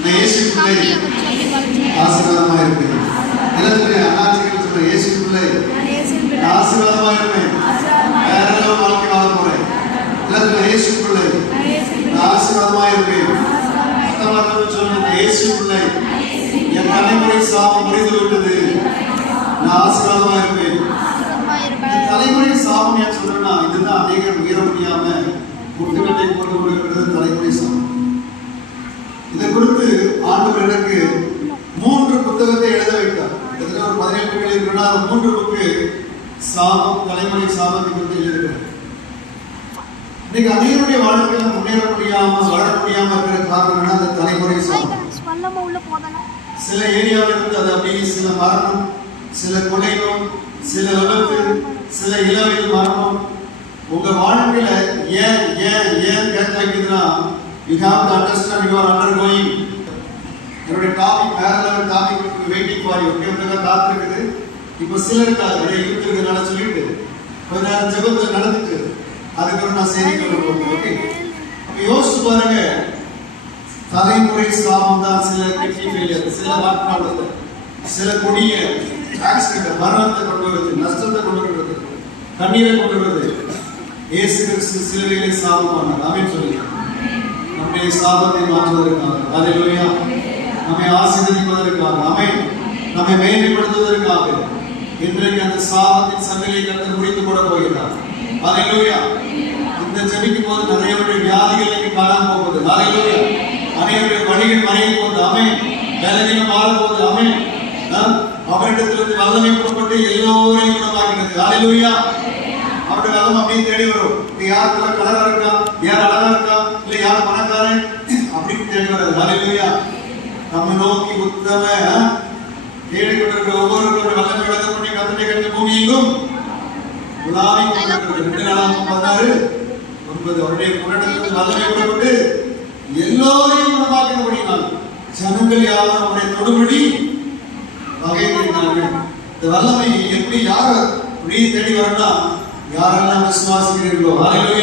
இயேசுக்குள்ளே ஆசீர்வாதமாக இருப்பேன். எல்லாத்துக்கும் அண்ணாச்சிகள் சொல்ல இயேசுக்குள்ளே ஆசீர்வாதமாக இருப்பேன். வேற எல்லாம் வாழ்க்கை வாழ போறேன். எல்லாத்துக்கும் இயேசுக்குள்ளே ஆசீர்வாதமாக இருப்பேன். சொல்லுங்க இயேசுக்குள்ளே என் தலைமுறை சாபம் முறிந்து விட்டது. நான் ஆசீர்வாதமாக இருப்பேன். தலைமுறை சாபம் ஏன் சொல்றேன்னா இதுதான் அநேகர் உயர முடியாம முட்டுக்கட்டை போட்டு கொடுக்கிறது தலைமுறை சாபம். இதை குறித்து ஆண்டவர் எனக்கு 3 புத்தகத்தை எழுத வைத்தார். கிட்டத்தட்ட ஒரு 17 புக்குகள் இருக்குன்னா 3 புக்கு சாபம் தலைமுறை சாபத்தை குறித்து எழுதுகிறார். இன்னைக்கு அநேகருடைய வாழ்க்கையில முன்னேற முடியாம வளர முடியாம இருக்கிற காரணம் அந்த தலைமுறை சாபம். சில ஏரியாவில் இருந்து அது அப்படியே சில மரணம், சில கொலைகள், சில விபத்து, சில இளவில் மரணம் உங்க வாழ்க்கையில ஏன் ஏன் ஏன் கேட்க வைக்குதுன்னா you have to understand you are undergoing. என்னுடைய டாபிக் வேற level topic waiting for you. கேட்கறதுக்கு காத்திருக்குது. இப்போ சிலருக்காக இருக்கிறதுனால சொல்லிட்டு கொஞ்ச நேரம் ஜெபத்தில் நடந்துட்டு அதுக்கப்புறம் நான் செய்தி கொண்டு போகிறேன். ஓகே, அப்ப யோசிச்சு பாருங்க. தலைமுறை சாபம் தான் சில கிட்னி ஃபெயிலியர், சில வாட்பாடு, சில கொடிய ஆக்சிடென்ட், மரணத்தை கொண்டு வருது, நஷ்டத்தை கொண்டு வருது, கண்ணீரை கொண்டு வருது. இயேசு கிறிஸ்து சிலுவையிலே சாபமானார். ஆமென் சொல்லுங்க. நம்முடைய சாபத்தை மாற்றுவதற்காக, ஹல்லேலூயா, நம்மை ஆசீர்வதிப்பதற்காக, ஆமென், நம்மை மேன்மைப்படுத்துவதற்காக இன்றைக்கு அந்த சாபத்தின் சங்கிலியை கர்த்தர் முடித்து போட போகிறார். ஹல்லேலூயா. இந்த ஜெபிக்கும் போது நிறையவருடைய வியாதிகள் இன்னைக்கு காணாம போகுது. ஹல்லேலூயா. அநேகருடைய வழிகள் மறைய போகுது. ஆமென். வேதனைகள் மாற போகுது. ஆமென். அவரிடத்திலிருந்து வல்லமை புறப்பட்டு எல்லோரையும் குணமாகிறது. ஹல்லேலூயா. அவருடைய வல்லம் அப்படியே தேடி வரும். யார் கலரா இருக்கா, யார் அழகா இருக்கா, இல்ல யார் பணக்காரன் அப்படின்னு தேடி வராது. ஹல்லேலூயா. நம்ம நோக்கி உத்தம தேடிக்கொண்டிருக்கிற ஒவ்வொருவருடைய வல்லமை விளக்க பண்ணி கத்தனை கட்டி பூமியெங்கும் உலாவி கொண்டிருக்கிறது. 2 நாளாக 16 9 அவருடைய குணத்திலிருந்து வல்லமை புறப்பட்டு எல்லோரையும் குணமாக்கினபடினால் ஜனங்கள் யாரும் அவருடைய தொடுபடி வகை தேடினார்கள். இந்த வல்லமை எப்படி யார் தேடி வரணும்னா யாரெல்லாம் விசுவாசிக்கிறீர்களோ. ஹல்லேலூயா.